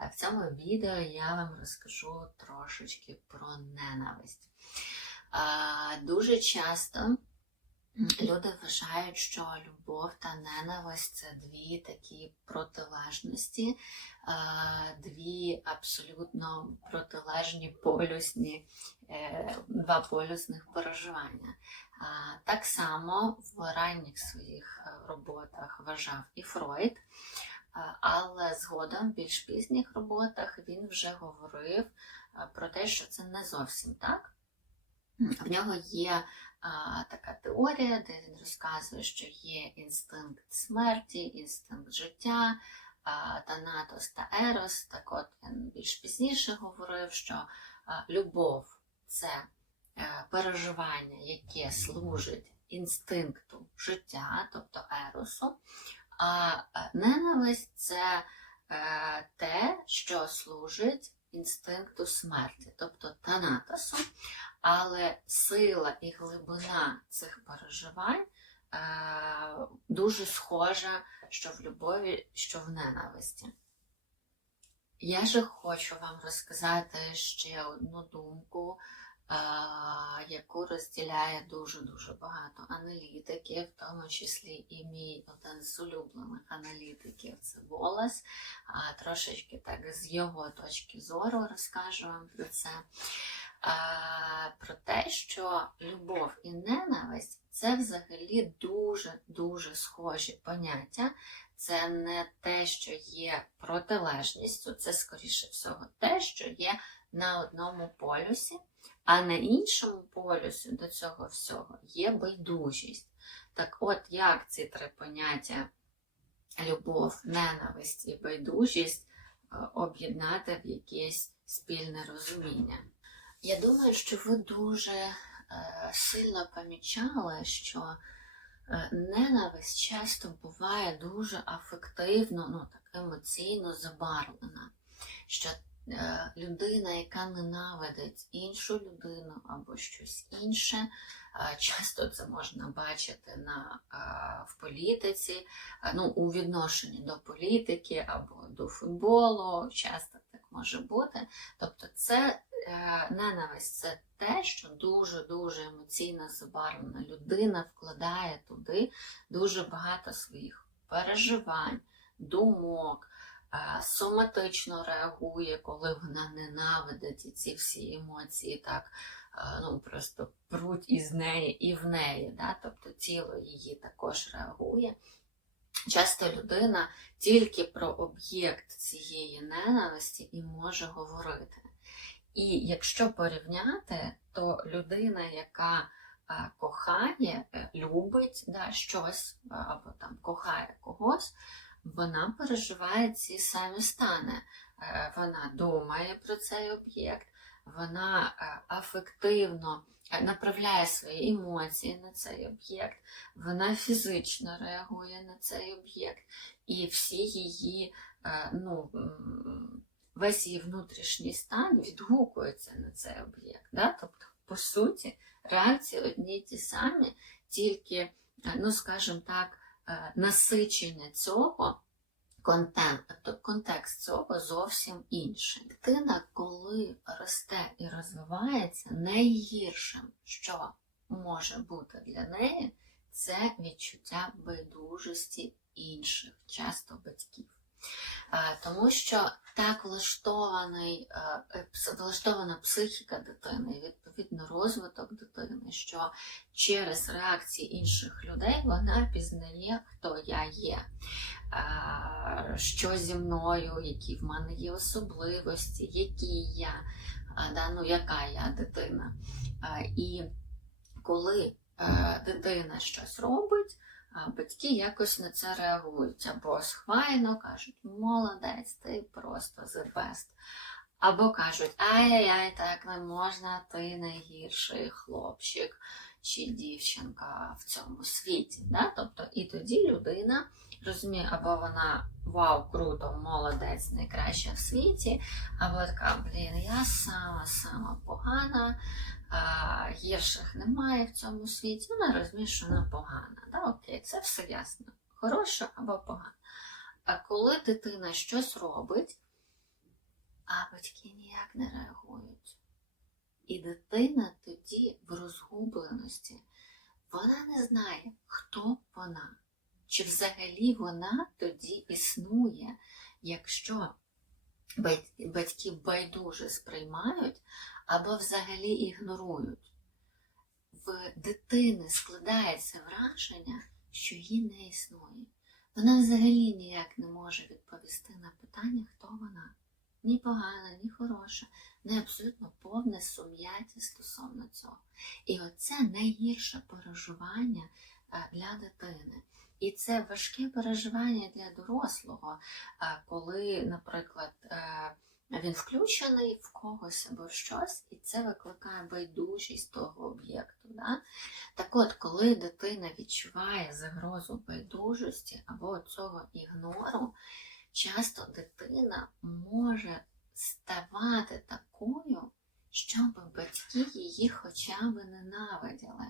Е, В цьому відео я вам розкажу трошечки про ненависть. Дуже часто люди вважають, що любов та ненависть це дві такі протилежності, дві абсолютно протилежні полюсні, е, два полюсних переживання. Так само в ранніх своїх е, роботах вважав і Фройд, а, але згодом, в більш пізніх роботах, він вже говорив про те, що це не зовсім так. В нього є а, така теорія, де він розказує, що є інстинкт смерті, інстинкт життя, а, Танатос та Ерос. Так от він більш пізніше говорив, що а, любов це е, переживання, яке служить інстинкту життя, тобто еросу, а е, ненависть це е, те, що служить інстинкту смерті, тобто танатосу, але сила і глибина цих переживань е, дуже схожа, що в любові, що в ненависті. Я же хочу вам розказати ще одну думку, яку розділяє дуже-дуже багато аналітиків, в тому числі і мій один з улюблених аналітиків це Волес. А, Трошечки так з його точки зору розкажу вам про це. Про те, що любов і ненависть це взагалі дуже-дуже схожі поняття. Це не те, що є протилежністю, це скоріше всього те, що є на одному полюсі, а на іншому полюсі до цього всього є байдужість. Так от, як ці три поняття любов, ненависть і байдужість е, об'єднати в якесь спільне розуміння? Я думаю, що ви дуже е, сильно помічали, що е, ненависть часто буває дуже афективно, ну так емоційно забарвлена. Що людина, яка ненавидить іншу людину або щось інше, е, часто це можна бачити на, е, в політиці, е, ну, у відношенні до політики або до футболу, часто так може бути. Тобто, це е, ненависть це те, що дуже-дуже емоційно забарвлена людина вкладає туди дуже багато своїх переживань, думок, е, соматично реагує, коли вона ненавидить ці всі емоції так е, ну, просто пруть із неї і в неї. Да? Тобто тіло її також реагує. Часто людина тільки про об'єкт цієї ненависті і може говорити. І якщо порівняти, то людина, яка е, кохає, е, любить да, щось е, або там кохає когось, вона переживає ці самі стани. Е, Вона думає про цей об'єкт, вона е, афективно е, направляє свої емоції на цей об'єкт, вона фізично реагує на цей об'єкт, і всі її, ну, весь її внутрішній стан відгукується на цей об'єкт. Да? Тобто, по суті, реакції одні й ті самі, тільки, ну, скажімо так, насичення цього. Контент, тобто контекст цього зовсім інший. Дитина, коли росте і розвивається, найгіршим, що може бути для неї, це відчуття байдужості інших, часто батьків. Е, Тому що так влаштований, е, е, влаштована психіка дитини, відповідно розвиток дитини, що через реакції інших людей вона пізнає, хто я є, е, що зі мною, які в мене є особливості, які я, да, ну, яка я дитина. І коли дитина щось робить, батьки якось на це реагують або схвально кажуть, молодець, ти просто the best. Або кажуть, ай-яй-яй, так не можна, ти найгірший хлопчик чи дівчинка в цьому світі. Да? Тобто і тоді людина розуміє, або вона вау, круто, молодець, найкраща в світі, або така, блін, я сама сама погана, а, гірших немає в цьому світі. Вона розуміє, що вона погана. Да? Окей, це все ясно. Хороша або погана. А коли дитина щось робить, а батьки ніяк не реагують. І дитина тоді в розгубленості, вона не знає, хто вона, чи взагалі вона тоді існує, якщо батьки байдуже сприймають або взагалі ігнорують. В дитини складається враження, що її не існує. Вона взагалі ніяк не може відповісти на питання, хто вона. Ні погана, ні хороша, не абсолютно повне сум'яття стосовно цього. І оце найгірше переживання е, для дитини. І це важке переживання для дорослого, е, коли, наприклад, е, він включений в когось або в щось, і це викликає байдужість того об'єкту. Да? Так от, коли дитина відчуває загрозу байдужості або цього ігнору, часто дитина може ставати такою, щоб батьки її хоча б ненавиділи.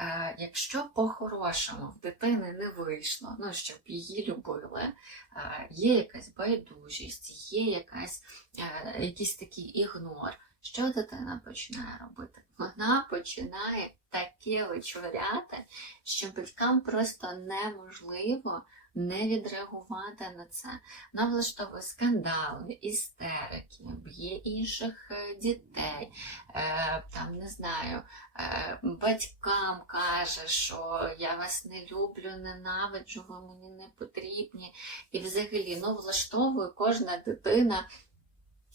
Е, якщо по-хорошому в дитини не вийшло, ну щоб її любили, е, є якась байдужість, є якась, е, якийсь такий ігнор, що дитина починає робити? Вона починає таке вичворяти, що батькам просто неможливо не відреагувати на це. Вона влаштовує скандали, істерики, б'є інших е, дітей, е, там не знаю, е, батькам каже, що я вас не люблю, ненавиджу, ви мені не потрібні. І взагалі ну, влаштовує кожна дитина,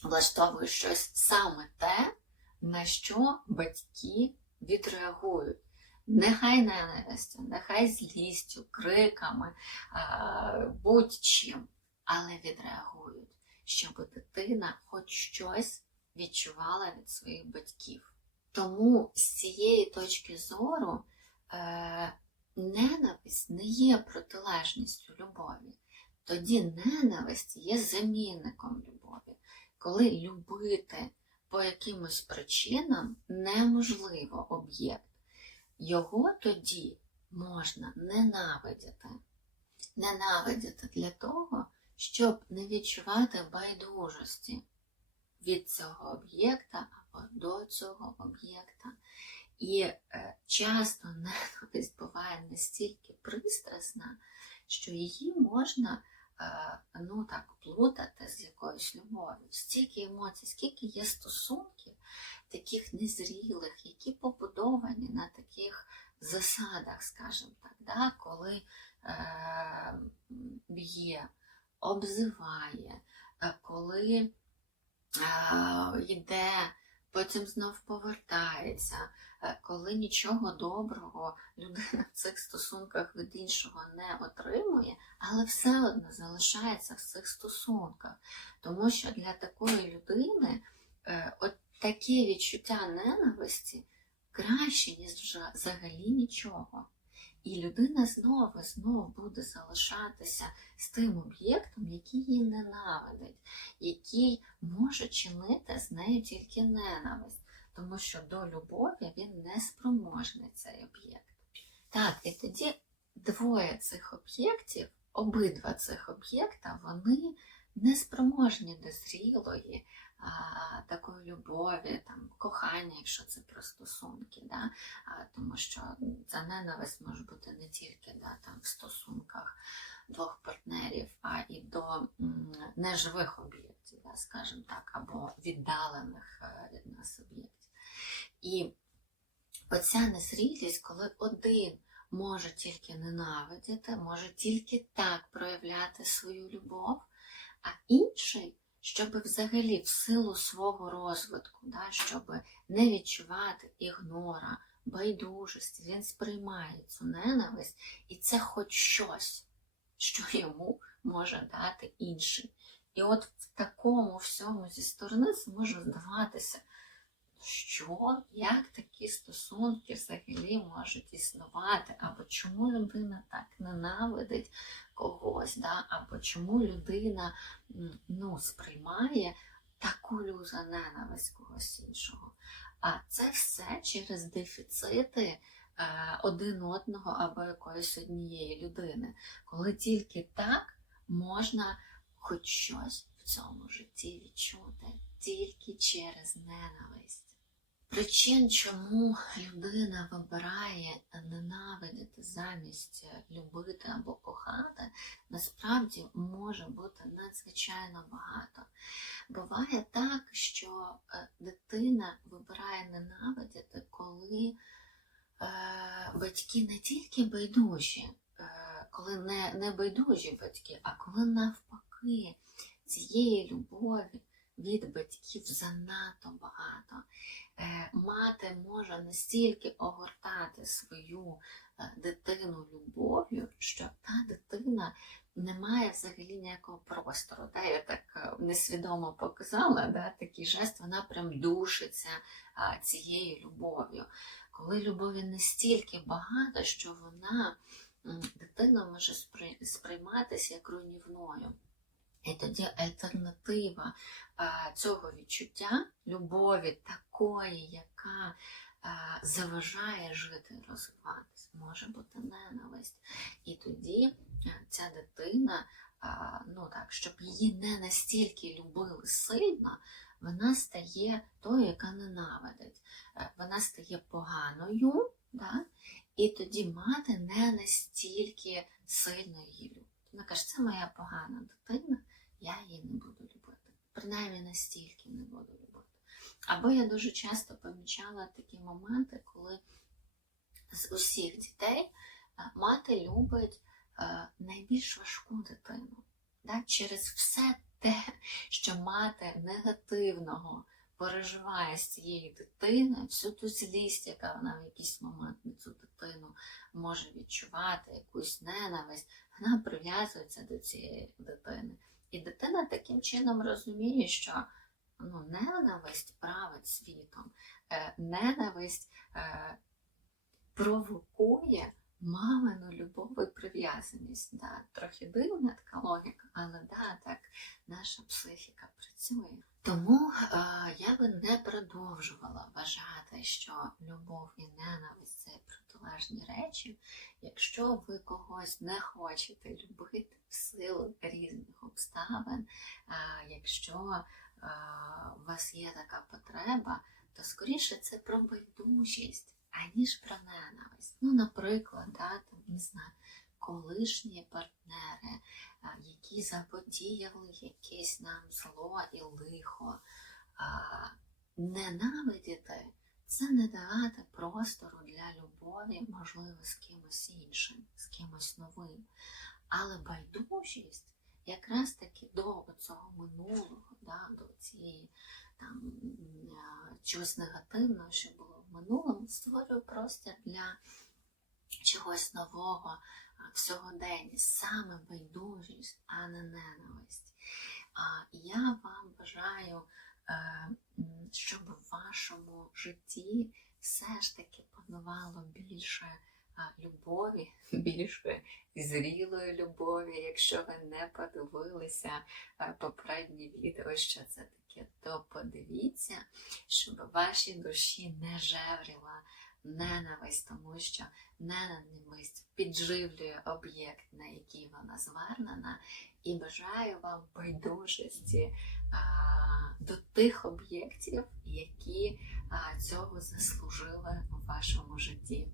влаштовує щось саме те, на що батьки відреагують. Нехай ненавистю, нехай злістю, криками, будь-чим, але відреагують, щоб дитина хоч щось відчувала від своїх батьків. Тому з цієї точки зору е, ненависть не є протилежністю любові. Тоді ненависть є замінником любові. Коли любити по якимось причинам неможливо об'єкт, його тоді можна ненавидіти. Ненавидіти для того, щоб не відчувати байдужості від цього об'єкта або до цього об'єкта. І е, часто ненависть буває настільки пристрасна, що її можна ну так плутати з якоюсь любов'ю. Стільки емоцій, скільки є стосунків, таких незрілих, які побудовані на таких засадах, скажімо так, да? коли е, б'є, обзиває, е, коли е, йде, потім знов повертається, е, коли нічого доброго людина в цих стосунках від іншого не отримує, але все одно залишається в цих стосунках. Тому що для такої людини е, от таке відчуття ненависті краще, ніж взагалі нічого. І людина знову знову буде залишатися з тим об'єктом, який її ненавидить, який може чинити з нею тільки ненависть, тому що до любові він не спроможний цей об'єкт. Так, і тоді двоє цих об'єктів, обидва цих об'єкта, вони не спроможні до зрілої такої любові, там, кохання, якщо це про стосунки, да? а, тому що ця ненависть може бути не тільки да, там, в стосунках двох партнерів, а і до неживих об'єктів, да, скажімо так, або віддалених е, від нас об'єктів. І оця незрілість, коли один може тільки ненавидіти, може тільки так проявляти свою любов, а інший, щоб взагалі в силу свого розвитку, да, щоб не відчувати ігнора, байдужості, він сприймає цю ненависть, і це хоч щось, що йому може дати інший. І от в такому всьому зі сторони це може здаватися, що, як такі стосунки взагалі можуть існувати, або чому людина так ненавидить когось, да? або чому людина ну, сприймає таку люза ненависть когось іншого. А це все через дефіцити е, один одного або якоїсь однієї людини, коли тільки так можна хоч щось в цьому житті відчути. тільки через ненависть. Причин, чому людина вибирає ненавидіти замість любити або кохати, насправді може бути надзвичайно багато. Буває так, що е, дитина вибирає ненавидіти, коли е, батьки не тільки байдужі, е, коли не, не байдужі батьки, а коли навпаки цієї любові від батьків занадто багато. Е, Мати може настільки огортати свою е, дитину любов'ю, що та дитина не має взагалі ніякого простору. Да? Я так е, несвідомо показала, да? такий жест, вона прям душиться цією любов'ю. Коли любові настільки багато, що вона дитина може сприй- сприйматися як руйнівною. І тоді альтернатива цього відчуття любові такої, яка заважає жити і розвиватися, може бути ненависть. І тоді а, ця дитина, ну так, щоб її не настільки любили сильно, вона стає тою, яка ненавидить. Е, Вона стає поганою, да? і тоді мати не настільки сильно її любить. Вона каже, це моя погана дитина, я її не буду любити. Принаймні настільки не буду любити. Або я дуже часто помічала такі моменти, коли з усіх дітей е, мати любить е, найбільш важку дитину. Да? Через все те, що мати негативного переживає з цією дитиною, всю ту злість, яка вона в якийсь момент на цю дитину може відчувати, якусь ненависть, вона прив'язується до цієї дитини. І дитина таким чином розуміє, що ну, ненависть править світом, е, ненависть е, провокує мамину любов і прив'язаність. Да, трохи дивна така логіка, але да, так наша психіка працює. Тому е, я би не продовжувала вважати, що любов і ненависть це протилежні речі, якщо ви когось не хочете любити в силу різних обставин, е, якщо е, у вас є така потреба, то скоріше це про байдужість, аніж про ненависть. Ну, наприклад, да, там, не знаю, колишні партнери, які заподіяли якесь нам зло і лихо. Ненавидіти це не давати простору для любові, можливо, з кимось іншим, з кимось новим. Але байдужість якраз таки до цього минулого, да, до цієї там чогось негативного, що було в минулому, створює простір для чогось нового в сьогоденні, саме байдужість, а не ненависть. Я вам бажаю, е, щоб в вашому житті все ж таки панувало більше любові, більше зрілої любові. Якщо ви не подивилися е, попереднє відео, що це таке, то подивіться, щоб вашій душі не жевріла ненависть, тому що ненависть підживлює об'єкт, на який вона звернена, і бажаю вам байдужості а, до тих об'єктів, які а, цього заслужили у вашому житті.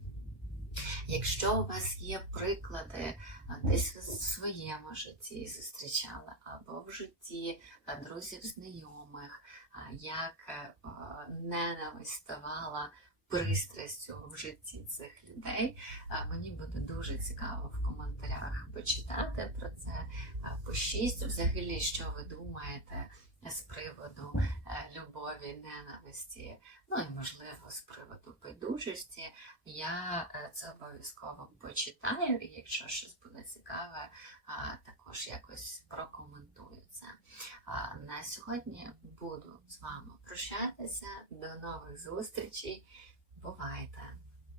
Якщо у вас є приклади десь ви в своєму житті зустрічали, або в житті друзів, знайомих, як е, ненависть ставала пристрастю в житті цих людей. Мені буде дуже цікаво в коментарях почитати про це. А, Пишіть взагалі, що ви думаєте з приводу е, любові, ненависті, ну і можливо з приводу байдужості. Я е, це обов'язково почитаю, і якщо щось буде цікаве, також якось прокоментую це. На сьогодні буду з вами прощатися. До нових зустрічей. Бувайте!